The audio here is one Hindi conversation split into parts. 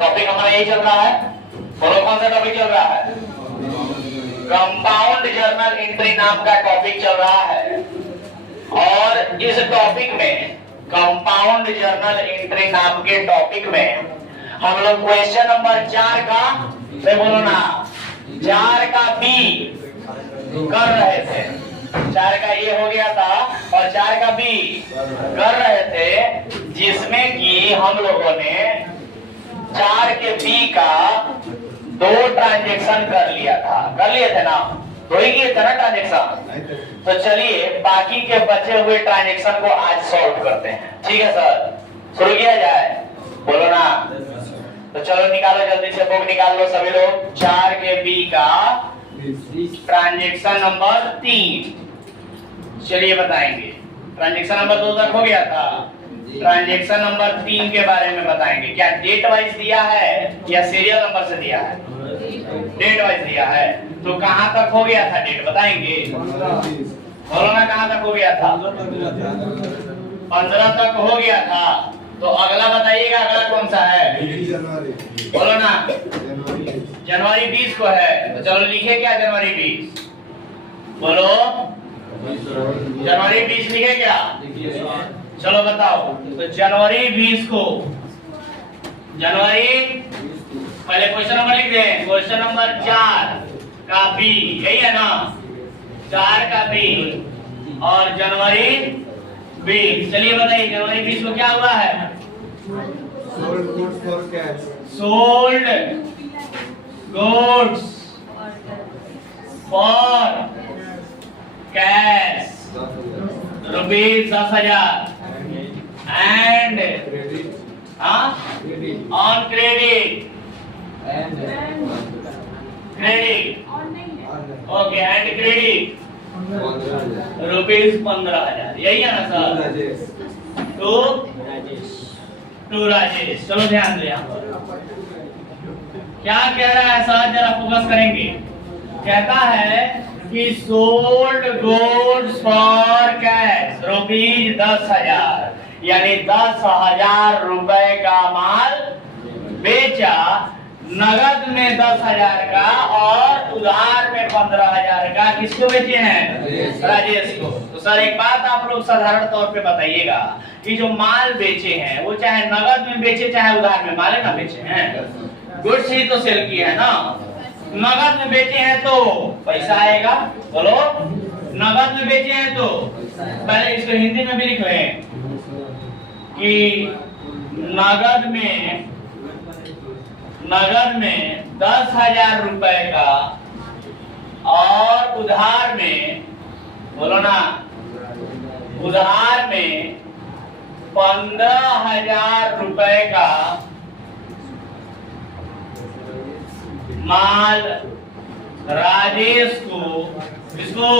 टॉपिक हमारा यही चल रहा है। बोलो कौन सा टॉपिक चल रहा है? कंपाउंड जर्नल एंट्री नाम का टॉपिक चल रहा है। और इस टॉपिक में, कंपाउंड जर्नल एंट्री नाम के टॉपिक में हम लोग क्वेश्चन नंबर 4 का, बोलो ना, 4 का बी कर रहे थे। 4 का ये हो गया था और 4 का बी कर रहे थे, जिसमें कि हम लोगों ने 4 के बी का 2 ट्रांजैक्शन कर लिया था। कर लिए थे ना? 2 ही किए थे ना ट्रांजैक्शन। तो चलिए बाकी के बचे हुए ट्रांजैक्शन को आज सॉल्व करते हैं। ठीक है सर, शुरू किया जाए? बोलो ना। तो चलो निकालो, जल्दी से बुक निकाल लो सभी लोग। 4 के बी का ट्रांजैक्शन नंबर 3, चलिए बताएंगे। ट्रांजैक्शन नंबर 2 तक हो गया था, ट्रांजैक्शन नंबर 3 के बारे में बताएंगे। क्या डेट वाइज दिया है या सीरियल नंबर से दिया है? डेट वाइज दिया है। तो कहां तक हो गया था डेट बताएंगे? बोलो ना, कहां तक हो गया था? 15 तक हो गया था। तो अगला बताइएगा, अगला कौन सा है? बोलो ना। जनवरी 20 को है। तो चलो लिखे क्या जनवरी 20? बोलो, जनवरी 20 लिखे क्या? चलो बताओ। तो जनवरी 20 को, जनवरी, पहले क्वेश्चन नंबर लिख दें। क्वेश्चन नंबर 4 का बी, यही है ना? 4 का बी और जनवरी 20। चलिए बताइए जनवरी 20 को क्या हुआ है? Sold goods for cash. Sold goods for cash rupees 10,000 and on credit okay, and credit rupees 15,000। यही है ना सर? टू राजेश। चलो ध्यान दो, यहाँ क्या कह रहा है सर, जरा फोकस करेंगे। कहता है कि sold goods for cash rupees 10,000, यानी 10,000 रुपए का माल बेचा, नगद में 10,000 का और उधार में 15,000 का। किसको बेचे हैं? राजेश को। तो सर एक बात आप लोग साधारण तौर पे बताइएगा कि जो माल बेचे हैं वो चाहे नगद में बेचे चाहे उधार में, माल ना बेचे हैं, गुड्स ही तो सेल किया है ना। नगद में बेचे हैं तो पैसा आएगा। बोलो, नगद में बेचे हैं तो, पहले इसको हिंदी में भी लिख लें कि नगद में 10,000 रुपए का और उधार में, बोलो ना, उधार में 15,000 रुपए का माल राजेश को, किसको?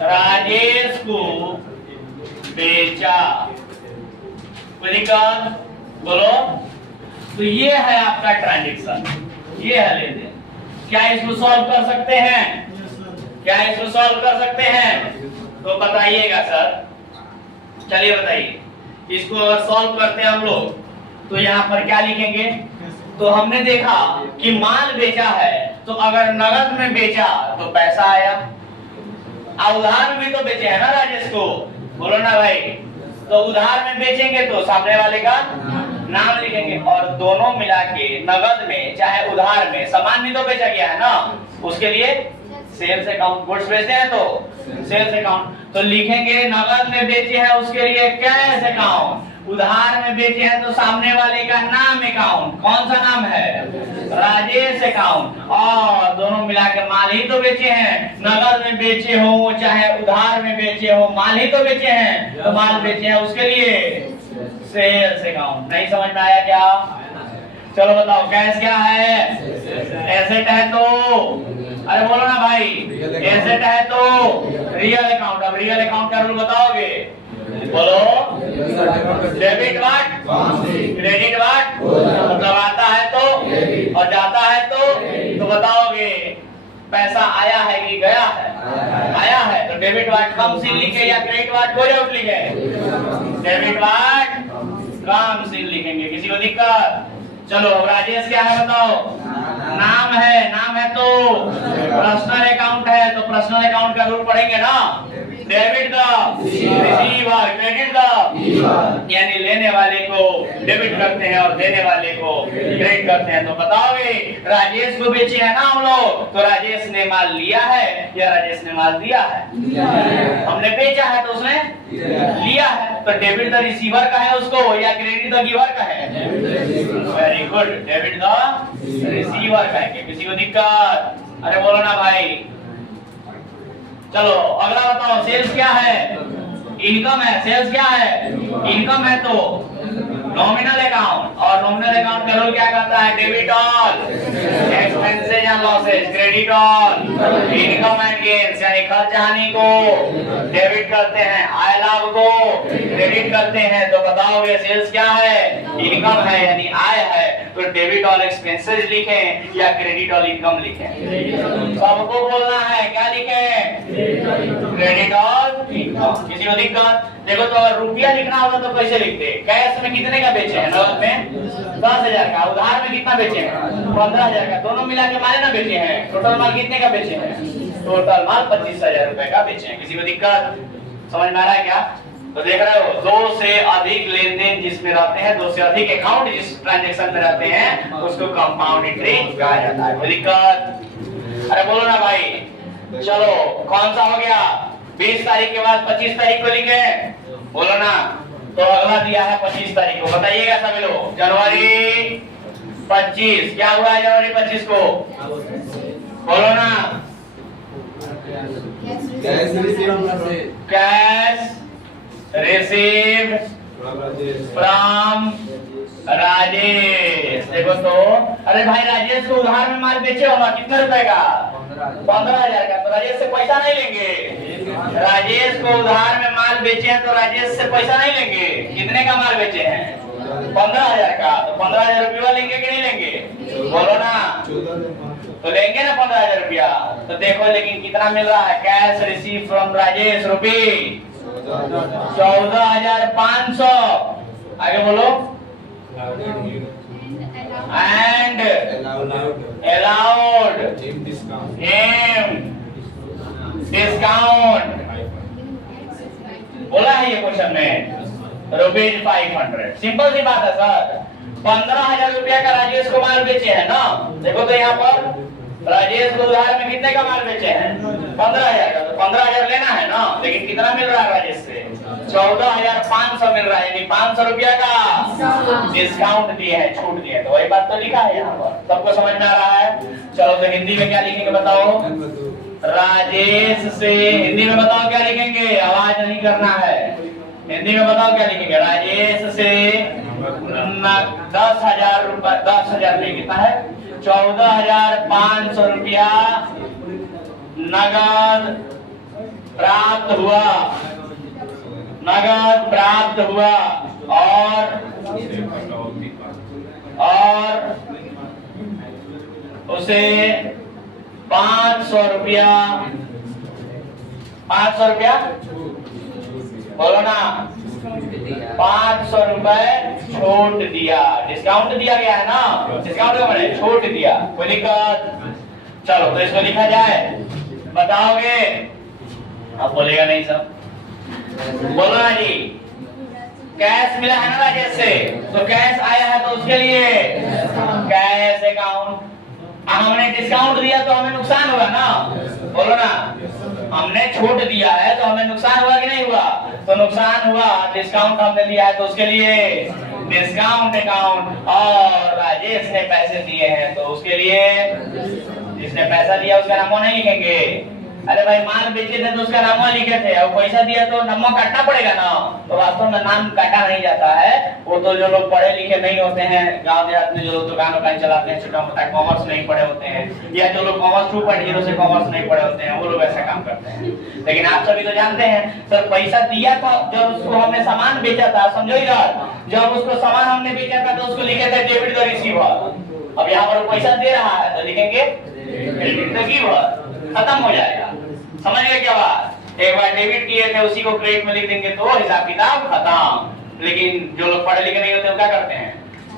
राजेश को बेचा। कोई दिक्कत? बोलो। तो ये है आपका ट्रांजैक्शन, ये है लेन देन। क्या इसको सॉल्व कर सकते हैं? क्या इसको सॉल्व कर सकते हैं? तो बताइएगा सर। चलिए बताइए, इसको अगर सॉल्व करते हैं हम लोग तो यहाँ पर क्या लिखेंगे? तो हमने देखा कि माल बेचा है, तो अगर नगद में बेचा तो पैसा आया, उधार में भी तो बेचे है ना राजेश को। बोलो ना भाई। तो उधार में बेचेंगे तो सामने वाले का नाम लिखेंगे, और दोनों मिला के नगद में चाहे उधार में सामान भी तो बेचा गया है ना, उसके लिए सेल्स अकाउंट। गुड्स बेचते हैं तो सेल्स अकाउंट। तो लिखेंगे नगद में बेचे हैं उसके लिए कैश अकाउंट, उधार में बेचे हैं तो सामने वाले का नाम अकाउंट। कौन सा नाम है? राजेश अकाउंट। और दोनों मिला के माल ही तो बेचे हैं, नगद में बेचे हो चाहे उधार में बेचे हो, माल ही तो बेचे हैं। तो माल बेचे हैं उसके लिए सेल्स अकाउंट। नहीं समझ में आया क्या? चलो बताओ, कैश क्या है? एसेट है तो, अरे बोलो ना भाई, एसेट है तो रियल अकाउंट। अब रियल अकाउंट का रूल बताओगे? बोलो। डेबिट वाट, क्रेडिट वाट, मतलब आता है तो और जाता है तो बताओगे पैसा आया है कि गया है? आया है। तो डेबिट वाट कम सील लिखे या क्रेडिट वाट कोई आउट लिखे? डेबिट वाट कम सील लिखेंगे। किसी को दिक्कत? चलो अब राजेश क्या है बताओ? नाम है तो पर्सनल अकाउंट है तो पर्सनल अकाउंट का रूल पढ़ेंगे ना, debit the receiver, credit the, यानी लेने वाले को डेबिट करते हैं और देने वाले को क्रेडिट करते हैं। तो बताओगे राजेश को बेचे है ना हम लोग, तो राजेश ने माल लिया है या राजेश ने माल दिया है? हमने बेचा है तो उसने लिया है, तो डेबिट द रिसीवर का है उसको या क्रेडिट द गिवर का है? Very good, debit the receiver का है। किसी को दिक्कत? अरे बोलो ना भाई। चलो अगला बताओ, सेल्स क्या है? इनकम है। सेल्स क्या है? इनकम है तो नॉमिनल अकाउंट, और नॉमिनल अकाउंट का रोल क्या करता है? Debit all expenses and losses, credit all income and gains, यानी खर्च हानि को डेबिट करते हैं, आय लाभ को क्रेडिट करते हैं। तो बताओगे सेल्स क्या है? इनकम है यानी आय है, तो डेबिट ऑल एक्सपेंसेस लिखें या क्रेडिट ऑल इनकम लिखें? सबको बोलना है, क्या लिखें? Credit all income. किसी को दिक्कत? देखो तो अगर रुपया लिखना होता तो कैसे लिखते? कैश में कितने का बेचे हैं? नगद में 10,000 का, उधार में कितना बेचे हैं? 15,000 का, दोनों मिला के माल ना बेचे हैं। टोटल माल कितने का बेचे हैं? टोटल माल 25,000 रुपए का बेचे हैं। किसी को दिक्कत? समझ में आ रहा है क्या? तो देख रहे हो, दो से अधिक लेन देन जिसमें रहते हैं, दो से अधिक अकाउंट जिस ट्रांजेक्शन में रहते हैं, उसको कंपाउंड एंट्री कहा जाता है। कोई दिक्कत? अरे बोलो ना भाई। चलो कौन सा हो गया? 20 तारीख के बाद 25 तारीख को लिखे, बोलो ना। तो अगला दिया है 25 तारीख को, बताइएगा सभी लोग। जनवरी 25 क्या हुआ है? जनवरी 25 को बोलो ना। Cash received from Rajesh. देखो तो, अरे भाई राजेश को उधार में माल बेचे हो ना, कितने रुपए का? 15,000 का, तो राजेश से पैसा नहीं लेंगे। राजेश को उधार में माल बेचे हैं तो राजेश से पैसा नहीं लेंगे। कितने का माल बेचे हैं? 15,000 का, तो 15,000 रुपया लेंगे कि नहीं लेंगे? बोलो ना। तो लेंगे ना 15,000 रुपया। तो देखो लेकिन कितना मिल रहा है? कैश रिसीव फ्रॉम राजेश रुपये 14,500। आगे बोलो। एंड अलाउड हिम डिस्काउंट, बोला है ये क्वेश्चन में, रुपीज 500। सिंपल सी बात है सर। 15,000 रुपया का राजेश को माल बेचे है ना। देखो तो यहाँ पर राजेश को उधार में कितने का माल बेचे हैं? 15,000 का, तो 15,000 लेना है ना। लेकिन कितना मिल रहा है राजेश से? 14,500 मिल रहा है, यानी 500 रुपया का डिस्काउंट दिए है, छूट दिए। तो वही बात तो लिखा है यहाँ पर, सबको समझ में आ रहा है? चलो तो हिंदी में क्या लिखेंगे बताओ? राजेश से हिंदी में बताओ क्या लिखेंगे? आवाज नहीं करना है। हिंदी में बताओ क्या लिखेंगे? राजेश से 10,000 रुपए, 10,000 नहीं, कितना है? 14,500 रुपया नगद प्राप्त हुआ, नगद प्राप्त हुआ, और उसे 500 रुपया, 500 रुपया बोलो ना, 500 रुपए छूट दिया। डिस्काउंट दिया गया है ना, डिस्काउंट का मतलब छूट दिया। कोई दिक्कत? चलो तो इसको लिखा जाए, बताओगे? अब बोलेगा नहीं सब, बोलो ना जी। कैश मिला है ना राजेश से, तो कैश आया है तो उसके लिए कैश अकाउंट। हमने डिस्काउंट दिया तो हमें नुकसान हुआ ना, बोलो ना। हमने छूट दिया है तो हमें नुकसान हुआ कि नहीं हुआ? तो नुकसान हुआ। डिस्काउंट हमने दिया है तो उसके लिए डिस्काउंट अकाउंट, और राजेश ने पैसे दिए हैं तो उसके लिए, जिसने पैसा दिया उसका नाम नहीं लिखेंगे। अरे भाई माल बेचे थे तो उसका नाम लिखे थे, और पैसा दिया तो नाम काटना पड़ेगा ना। तो वास्तव में नाम काटा नहीं जाता है। वो तो जो लोग पढ़े लिखे नहीं होते हैं, गांव देहात में जो लोग दुकान वकान चलाते हैं, छोटा मोटा कॉमर्स नहीं पढ़े होते हैं, या जो लोग कॉमर्स 2.0 से कॉमर्स नहीं पढ़े होते हैं, वो लोग ऐसा काम करते हैं। लेकिन आप सभी तो जानते हैं सर, पैसा दिया था जब उसको हमने सामान बेचा था, समझो इधर, जब उसको सामान हमने बेचा था तो उसको लिखे थे डेबिट द रिसीवर। अब यहाँ पर पैसा दे रहा है तो लिखेंगे डेबिट द गिवर, खत्म हो जाएगा। समझ गए क्या बात? एक बार डेबिट किए थे उसी को क्रेडिट में लिख देंगे तो हिसाब किताब खत्म। लेकिन जो लोग पढ़े लिखे नहीं होते वो क्या करते हैं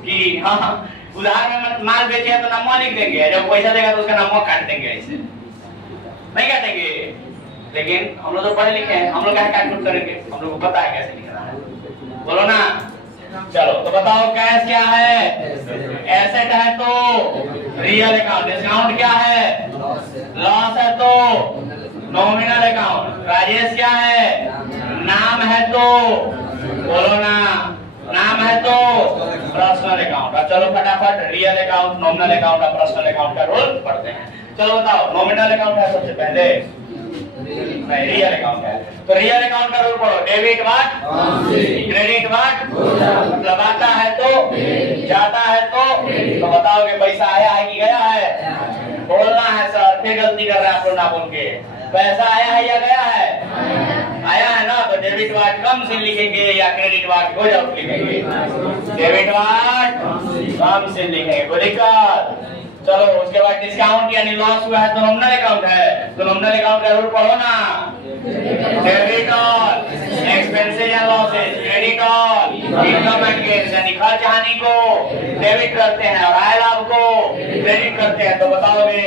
कि हाँ उधार में माल बेचे तो नाम लिख देंगे, जब पैसा देगा तो उसका नाम काट देंगे, ऐसे नहीं काटेंगे। लेकिन हम लोग तो पढ़े लिखे हैं, हम लोग क्या काट करेंगे, हम लोग को पता है कैसे लिखना है, बोलो ना। चलो तो बताओ कैश क्या है? एसेट है तो रियल अकाउंट, डिस्काउंट क्या है? लॉस है तो नॉमिनल अकाउंट। राजेश क्या है? नाम है तो बोलो ना, नाम है तो पर्सनल अकाउंट। अब चलो फटाफट रियल अकाउंट, नॉमिनल अकाउंट और पर्सनल अकाउंट का रोल पढ़ते हैं। चलो बताओ, नॉमिनल अकाउंट है सबसे पहले, रियल अकाउंट है तो रियल अकाउंट का रूल पढ़ो। डेबिट व्हाट, क्रेडिट व्हाट, मतलब आता है तो, जाता है तो बताओगे पैसा आया है कि गया है? बोलना है सर, फिर गलती कर रहे हैं आप लोग ना बोल के। पैसा आया है या गया है? आया है ना, तो डेबिट व्हाट कम से लिखेंगे या क्रेडिट व्हाट को जब लिखेंगे? डेबिट व्हाट कम से लिखेंगे, कोई दिक्कत? चलो उसके बाद डिस्काउंट यानी लॉस हुआ है तो नॉमिनल अकाउंट है, तो नॉमिनल अकाउंट का रूल पढ़ो ना। Debit all expenses and losses, credit all income and gains यानी खर्च हानि को डेबिट करते हैं और आय लाभ को क्रेडिट करते हैं। तो बताओगे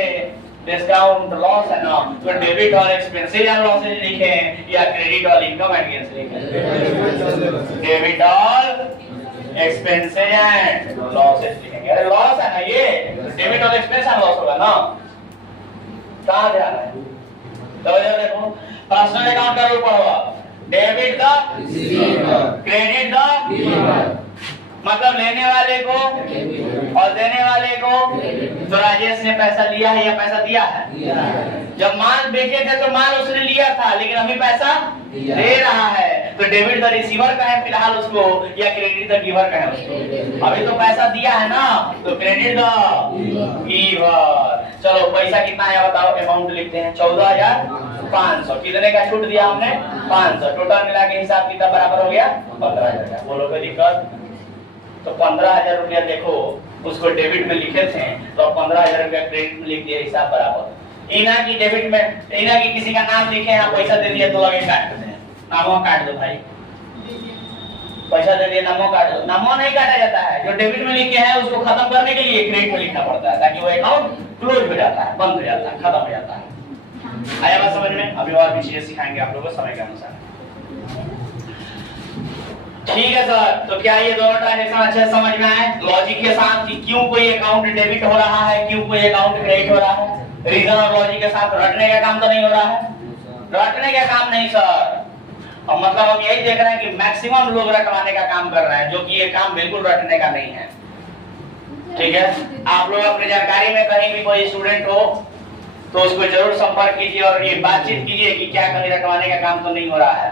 डिस्काउंट लॉस है ना, तो डेबिट और एक्सपेंसेस एंड लॉसेस लिखें या क्रेडिट और इनकम एंड गेन्स लिखें? डेबिट और एक्सपेंसेस एंड लॉसेस लिखेंगे। अरे लॉस है ना ये, डेबिट और एक्सपेंस एंड लॉस होगा ना, कहां ध्यान है? तो ये देखो पर्सनल अकाउंट का रूल पढ़ो। डेबिट द क्रेडिट द, मतलब लेने वाले को और देने वाले को। तो राजेश ने पैसा लिया है या पैसा दिया है? जब माल बेचे थे तो माल उसने लिया था, लेकिन अभी पैसा दे रहा है, तो डेबिट द रिसीवर का है फिलहाल उसको या क्रेडिट द गिवर का है उसको? अभी तो पैसा दिया है ना, तो क्रेडिट द गिवर। चलो पैसा कितना है बताओ, अमाउंट लिखते हैं 14,500। कितने का छूट दिया हमने? 500। टोटल मिला के हिसाब कितना बराबर हो गया? 15,000 का। बोलो कोई दिक्कत? तो 15,000 रुपया देखो उसको डेबिट में लिखे थे, तो 15,000 रुपया क्रेडिट में लिख दिया, हिसाब बराबर। इना की डेबिट में, इना की किसी का नाम लिखे हैं, पैसा दे दिया तो लगे काट देते हैं, नामों काट दो भाई, पैसा दे दिया नामों काट दो। नामों नहीं काटा जाता है, जो डेबिट में लिखे हैं उसको खत्म करने के लिए क्रेडिट में लिखना पड़ता है, ताकि वो अकाउंट क्लोज हो जाता है, बंद हो जाता है, खत्म हो जाता है। आया बात समझ में? अभी और भी चीजें सिखाएंगे आप लोगों को समय के अनुसार। ठीक है सर, तो क्या ये दोनों ट्रांजैक्शन अच्छे से समझ में आए लॉजिक के साथ कि क्यों कोई अकाउंट डेबिट हो रहा है, क्यों कोई अकाउंट क्रेडिट हो रहा है? रीजन और लॉजिक के साथ। रटने का काम तो नहीं हो रहा है, रटने का काम नहीं सर। और मतलब हम यही देख रहे हैं कि मैक्सिमम लोग रटवाने का काम कर रहे हैं, जो कि ये काम बिल्कुल रटने का नहीं है। ठीक है, आप लोग अपनी जानकारी में कहीं भी कोई स्टूडेंट हो तो उसको जरूर संपर्क कीजिए और ये बातचीत कीजिए कि क्या कहीं रटवाने का काम तो नहीं हो रहा है,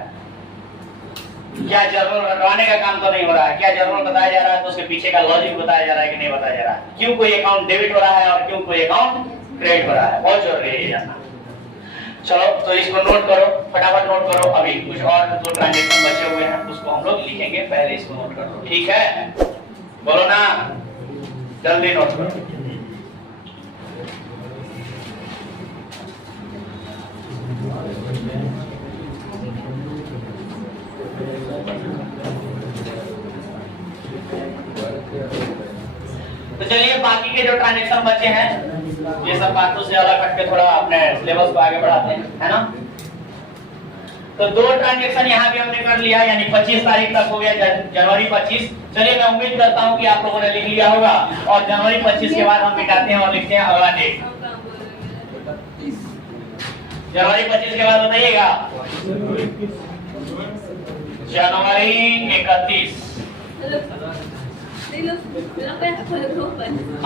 क्या जर्नल रटवाने का काम तो नहीं हो रहा है, क्या जर्नल बताया जा रहा है तो उसके पीछे का लॉजिक बताया जा रहा है कि नहीं बताया जा रहा है, क्यों कोई अकाउंट डेबिट हो रहा है और क्यों कोई अकाउंट क्रेडिट हो रहा है, बहुत जरूरी है ये जानना। चलो तो इसको नोट करो, फटाफट नोट करो। अभी कुछ और दो ट्रांजैक्शन बचे हुए हैं उसको हम लोग लिखेंगे, पहले इसको नोट कर लो, ठीक है? बोलो ना, जल्दी नोट करो। तो चलिए बाकी के जो ट्रांजैक्शन बचे हैं ये सब बातों से अलग हट के थोड़ा अपने सिलेबस को आगे बढ़ाते हैं, है ना? तो दो ट्रांजैक्शन यहाँ भी हमने कर लिया, यानी 25 तारीख तक हो गया, जनवरी 25। चलिए मैं उम्मीद करता हूँ कि आप लोगों ने लिख लिया होगा और जनवरी 25 के बाद हम मिटाते हैं और लिखते हैं अगला डेट। जनवरी 25 के बाद बताइएगा, जनवरी 31।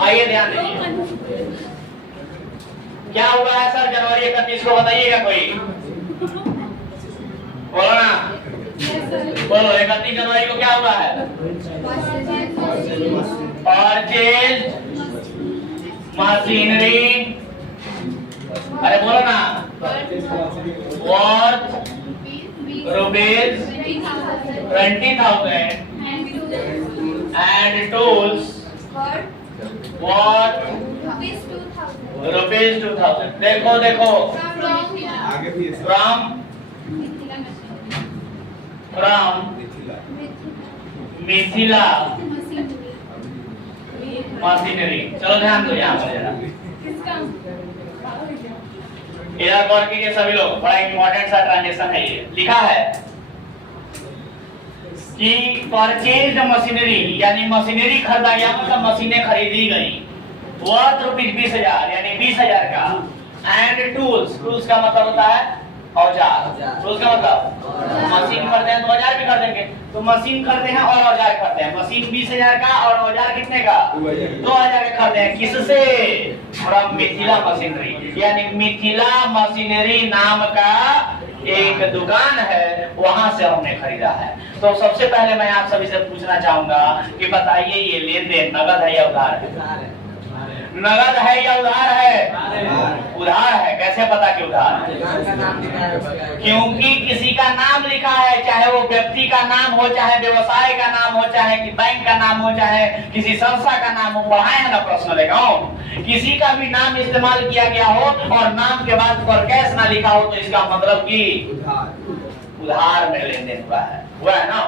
आइए ध्यान दीजिए, क्या हुआ है सर जनवरी 31 को, बताइएगा कोई? बोलो ना, बोलो 31 जनवरी को क्या हुआ है? परचेज मशीनरी, अरे बोलो ना, worth rupees 20,000 and tools worth rupees 2,000। देखो देखो, from मिथिला मशीनरी। चलो ध्यान दो यहाँ पर जरा, इधर गौर कीजिए सभी लोग, बड़ा इंपॉर्टेंट सा ट्रांजेक्शन है ये। लिखा है कि परचेज मशीनरी, यानी मशीनरी खरीदा गया, मतलब मशीनें खरीदी गई, वर्थ रुपीज 20,000 यानी 20,000 का। एंड टूल्स, टूल्स का मतलब होता है औजार, टूल्स का मतलब मशीन खरीदे हैं तो औजार भी कर देंगे, तो मशीन खरीदे हैं और औजार खरीदे हैं। मशीन 20,000 का और औजार कितने का? 2,000 के खरीदे हैं। किससे? फ्रॉम मिथिला मशीनरी, यानी मिथिला मशीनरी नाम का एक दुकान है, वहां से हमने खरीदा है। तो सबसे पहले मैं आप सभी से पूछना चाहूंगा कि बताइए ये लेन देन नगद है या उधार है? नगद है या उधार है? उधार है। कैसे पता कि उधार है? क्योंकि किसी का नाम लिखा है, चाहे वो व्यक्ति का नाम हो, चाहे व्यवसाय का नाम हो, चाहे कि बैंक का नाम हो, चाहे किसी संस्था का नाम हो। पढ़ाए है ना पर्सनल अकाउंट, किसी का भी नाम इस्तेमाल किया गया हो और नाम के बाद पर कैश ना लिखा हो, तो इसका मतलब कि उधार में लेन देन हुआ है ना।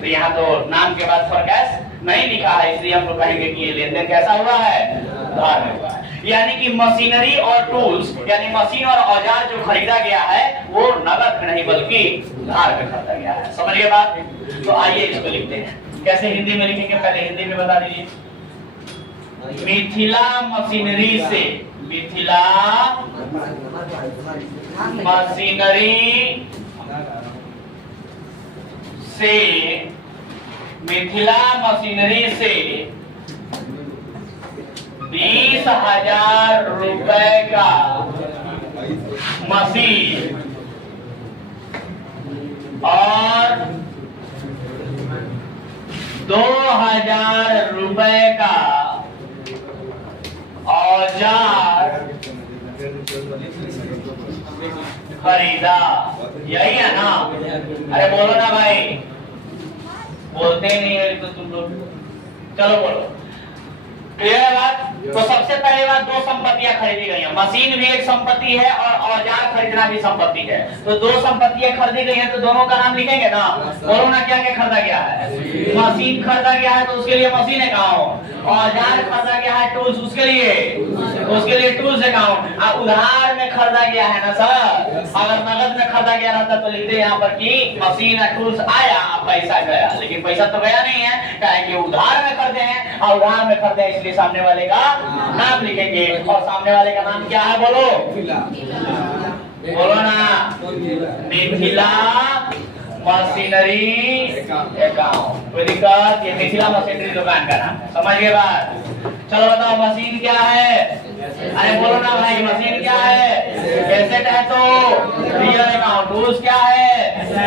तो यहाँ तो नाम के बाद पर कैश नहीं लिखा है, इसलिए हम लोग कहेंगे कि ये लेन देन कैसा हुआ है? उधार में हुआ है। यानी कि मशीनरी और टूल्स, यानी मशीन और औजार जो खरीदा गया है वो नगद में नहीं बल्कि उधार में खरीदा गया है। समझ गए बात? तो आइए इसको लिखते हैं। कैसे हिंदी में लिखेंगे? पहले हिंदी में बता दीजिए। मिथिला मशीनरी से, मिथिला मशीनरी से, मिथिला मशीनरी से 20,000 रुपए का मशीन और 2,000 रुपए का औजार खरीदा। यही है ना? अरे बोलो ना भाई, बोलते ही नहीं है तो तुम लोग। चलो बोलो, क्लियर है बात? तो सबसे पहले बात, दो संपत्तियां खरीदी गई हैं। मशीन भी एक संपत्ति है और औजार खरीदना भी संपत्ति है। तो दो संपत्तियां खरीदी गई हैं, तो दोनों का नाम लिखेंगे ना। बोलो ना, क्या क्या खरीदा गया है? मशीन खरीदा गया है, तो उसके लिए मशीन अकाउंट। औजार खरीदा गया है, टूल्स, उसके लिए टूल्स अकाउंट। उधार में खरीदा गया है ना सर। अगर नगद में खरीदा गया रहता तो लिखते यहाँ पर कि मशीन टूल्स आया, पैसा गया, लेकिन पैसा तो गया नहीं है, क्या कि उधार में खरीदे हैं और उधार में खरीदे, इसलिए सामने वाले का नाम लिखेंगे। और सामने वाले का नाम क्या है? बोलो बोलो ना, मिथिला मशीनरी अकाउंट। कोई दिक्कत? ये मिथिला मशीनरी दुकान का नाम है। समझ गए बात? चलो बताओ मशीन क्या है? अरे बोलो ना भाई, मशीन क्या है? एसेट है तो रियल अकाउंट। टूल्स क्या है?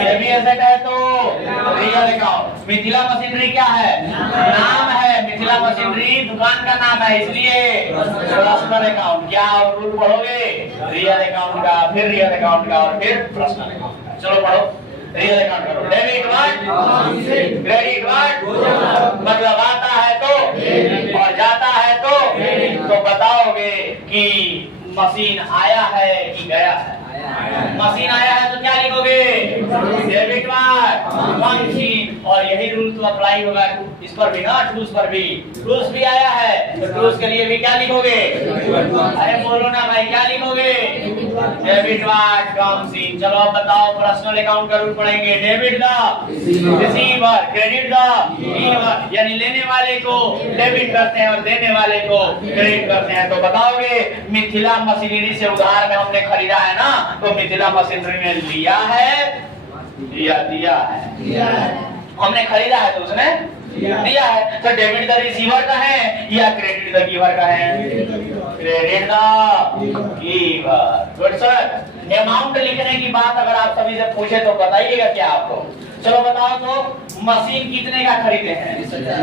ये भी एसेट है तो रियल अकाउंट। मिथिला मशीनरी क्या है? नाम है। मिथिला मशीनरी दुकान का नाम है, इसलिए पर्सनल अकाउंट। क्या और रूल पढ़ोगे? रियल अकाउंट का, फिर रियल अकाउंट का और फिर पर्सनल अकाउंट का। चलो पढ़ो। रियल अकाउंट करो। Debit what? Credit what? मतलब आता है तो और जाता है तो बताओगे कि मशीन आया है कि गया है। मशीन आया है तो क्या लिखोगे? Debit what? मशीन। और यही रूल तो अप्लाई होगा इस पर भी ना, टूल्स पर भी। टूल्स भी आया है तो टूल्स के लिए भी क्या लिखोगे? अरे बोलो ना भाई, क्या लिखोगे? Debit what machine. चलो अब बताओ, पर्सनल अकाउंट का रूल पढ़ेंगे। Debit the receiver, credit the giver, यानी लेने वाले को डेबिट करते हैं और देने वाले को क्रेडिट करते हैं। तो बताओगे मिथिला मशीनरी से उधार में हमने खरीदा है ना, तो मिथिला मशीनरी में लिया है या दिया है? हमने खरीदा है तो उसने दिया है। तो डेबिट द रिसीवर का है या क्रेडिट द गिवर का है? Credit the giver. Good sir. Amount लिखने की बात अगर आप सभी से पूछे तो बताइएगा क्या आपको? चलो बताओ तो मशीन कितने का खरीदे हैं?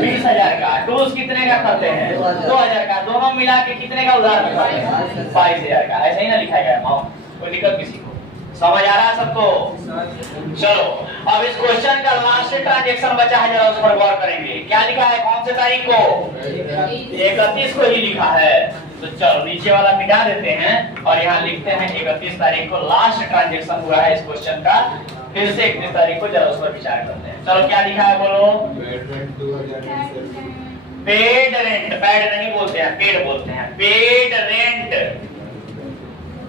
20,000 का। टूल्स कितने का खरीदे हैं? 2,000 का। दोनों मिला के कितने का उधार में खरीदे हैं? 22,000 का। ऐसा ही ना लिखा गया अमाउंट? कोई दिक्कत किसी को? समझ आ रहा है सबको? चलो अब इस क्वेश्चन का लास्ट ट्रांजेक्शन बचा है, जरा उस पर गौर करेंगे। क्या लिखा है? कौन से तारीख को? 31 को ही लिखा है। तो चलो नीचे वाला मिटा देते हैं और यहाँ लिखते हैं 31 तारीख को लास्ट ट्रांजेक्शन हुआ है इस क्वेश्चन का। फिर से 31 तारीख को जरा उस पर विचार करते हैं। चलो क्या लिखा है बोलो? पेड रेंट, पेड नहीं बोलते हैं, पेड बोलते हैं, पेड रेंट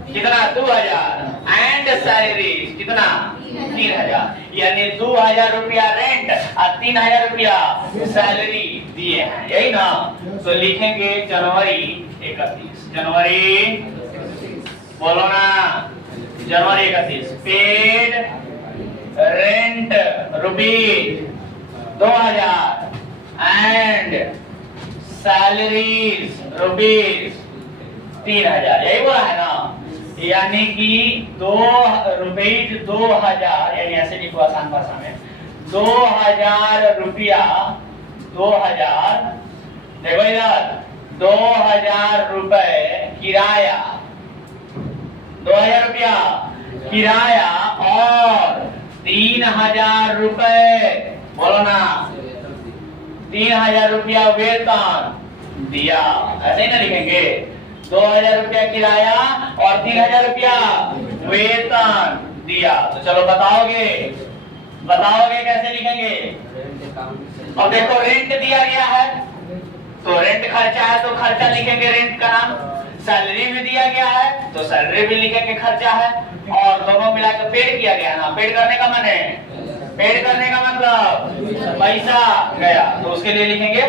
कितना 2000 एंड सैलरी कितना 3000, यानी 2000 रुपया रेंट और 3000 रुपया सैलरी दिए हैं, यही ना। तो लिखेंगे जनवरी 31, जनवरी बोलो ना, जनवरी 31 paid rent rupees 2000 and salaries rupees 3000, यही बोला है ना। यानी कि 2000, यानी ऐसे लिखो आसान भाषा में, 2000 रुपया, 2000 देखो इधर, 2000 रुपए किराया, 2000 रुपया किराया और 3000 रुपए बोलो ना, 3000 रुपया वेतन दिया, ऐसे ही ना लिखेंगे। 2000 रुपया किराया और 3000 रुपया वेतन दिया। तो चलो बताओगे, बताओगे कैसे लिखेंगे। अब देखो रेंट दिया गया है तो रेंट खर्चा है तो खर्चा लिखेंगे रेंट का नाम, सैलरी भी दिया गया है तो सैलरी भी लिखेंगे खर्चा है, और दोनों मिलाकर पेड किया गया ना। पेड करने का मन है, पेड करने का मतलब पैसा गया, तो उसके लिए लिखेंगे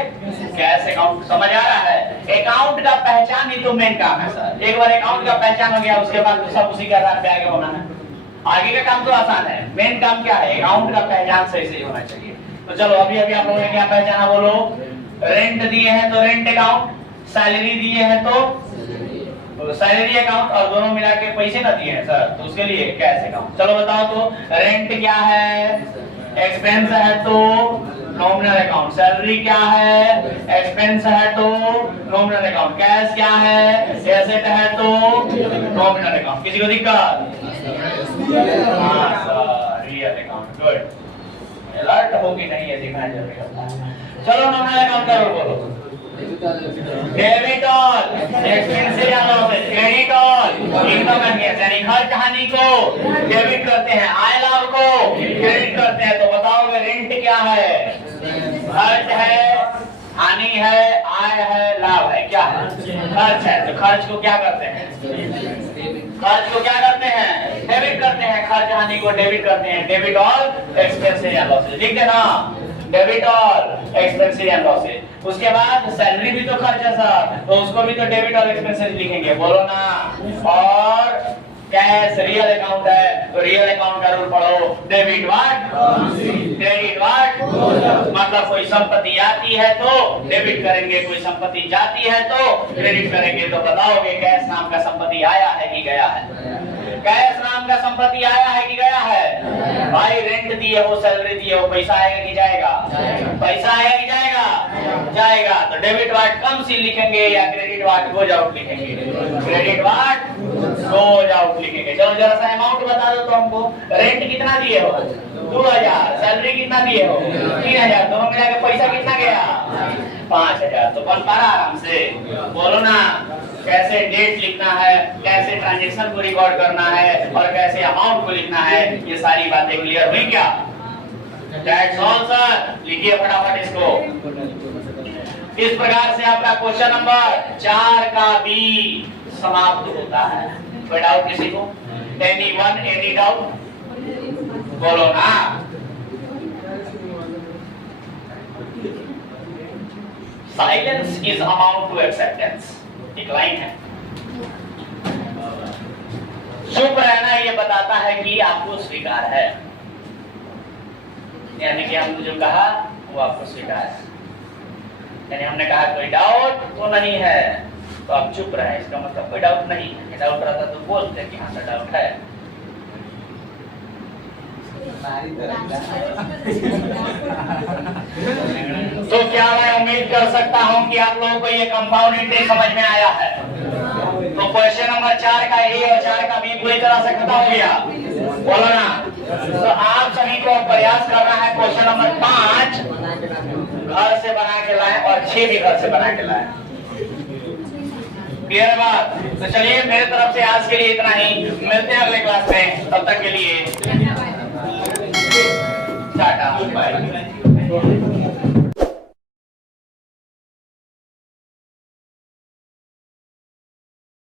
कैश अकाउंट। समझ आ रहा है। अकाउंट का पहचान ही तो मेन काम है सर। एक बार अकाउंट का पहचान हो गया उसके बाद सब उसी के आधार पे आगे होना है। आगे का काम तो आसान है, मेन काम क्या है, अकाउंट का पहचान सही से होना चाहिए। तो चलो अभी अभी आप लोगों ने क्या पहचाना बोलो। रेंट दिए हैं तो रेंट अकाउंट, सैलरी दिए हैं तो सैलरी अकाउंट, और दोनों मिला के पैसे ना दिए हैं सर तो उसके लिए कैश अकाउंट। चलो बताओ तो रेंट क्या है, एक्सपेंस है तो नॉमिनल अकाउंट, सैलरी क्या है, एक्सपेंस है तो नॉमिनल अकाउंट, कैश क्या है, एसेट है तो नॉमिनल अकाउंट। किसी को दिक्कत? हाँ sir, real account. Good, alert हो कि नहीं ये देखना जरूरी होता है। चलो नॉमिनल अकाउंट करो, बोलो। डेबिट ऑल एक्सपेंस या losses, credit all income and gains, यानी खर्च हानि को डेबिट करते हैं, आय लाभ को क्रेडिट करते हैं। तो बताओगे रेंट क्या है, खर्च है, हानि है, आय है, लाभ है, क्या है, खर्च है। तो खर्च को क्या करते हैं, खर्च को क्या करते हैं, डेबिट करते हैं, खर्च हानि को डेबिट करते हैं। डेबिट ऑल एक्सपेंस या लॉसेस लिख देना, debit all expense and losses. उसके बाद सैलरी भी तो खर्च है सर, तो उसको भी तो डेबिट और एक्सपेंसेस लिखेंगे, बोलो ना। और कैश रियल अकाउंट है तो रियल अकाउंट का रूल पढ़ो, डेबिट व्हाट, क्रेडिट व्हाट। मतलब कोई संपत्ति आती है तो डेबिट करेंगे, कोई संपत्ति जाती है तो क्रेडिट करेंगे। तो बताओगे कैश नाम का संपत्ति आया है कि गया है, कैश नाम का संपत्ति आया है कि गया है। भाई रेंट दिए हो, सैलरी दिए हो, पैसा आएगा कि जाएगा, पैसा आएगा कि जाएगा, जाएगा। तो डेबिट वाट कम सी लिखेंगे या क्रेडिट वाट गोज आउट लिखेंगे, क्रेडिट वाट गोज आउट लिखेंगे। चलो जरा सा अमाउंट बता दो तो हमको, रेंट कितना दिए हो 2000, सैलरी कितना दिए हो 3000, दोनों मिला के पैसा कितना गया 5000। तो बन पा रहा आराम से, बोलो ना। कैसे डेट लिखना है, कैसे ट्रांजैक्शन को रिकॉर्ड करना है और कैसे अमाउंट को लिखना है, ये सारी बातें क्लियर हुई क्या? That's all sir. लिखिए फटाफट इसको। इस प्रकार से आपका क्वेश्चन नंबर 4 का बी समाप्त होता है। कोई डाउट किसी को? Anyone, any doubt? बोलो ना। Silence is amount to acceptance, एक लाइन है। चुप रहना ये बताता है कि आपको स्वीकार है, यानी कि हमने जो कहा वो आपको स्वीकार है। यानी हमने कहा कोई डाउट तो नहीं है तो आप चुप रहे, इसका मतलब कोई डाउट नहीं है। डाउट रहता तो बोलते कि हाँ सर डाउट है। तो क्या मैं उम्मीद कर सकता हूं कि आप लोगों को ये कंपाउंड इंटरेस्ट समझ में आया है? तो क्वेश्चन नंबर 4 का ए और 4 का बी पूरी तरह से खत्म हो गया, बोलो ना। तो आप सभी को प्रयास करना है क्वेश्चन नंबर 5 घर से बना के लाएं और 6 भी घर से बना के लाएं। क्लियर बात? तो चलिए मेरे तरफ से आज के लिए इतना ही, मिलते हैं अगले क्लास में। तब तक के लिए टाटा बाय।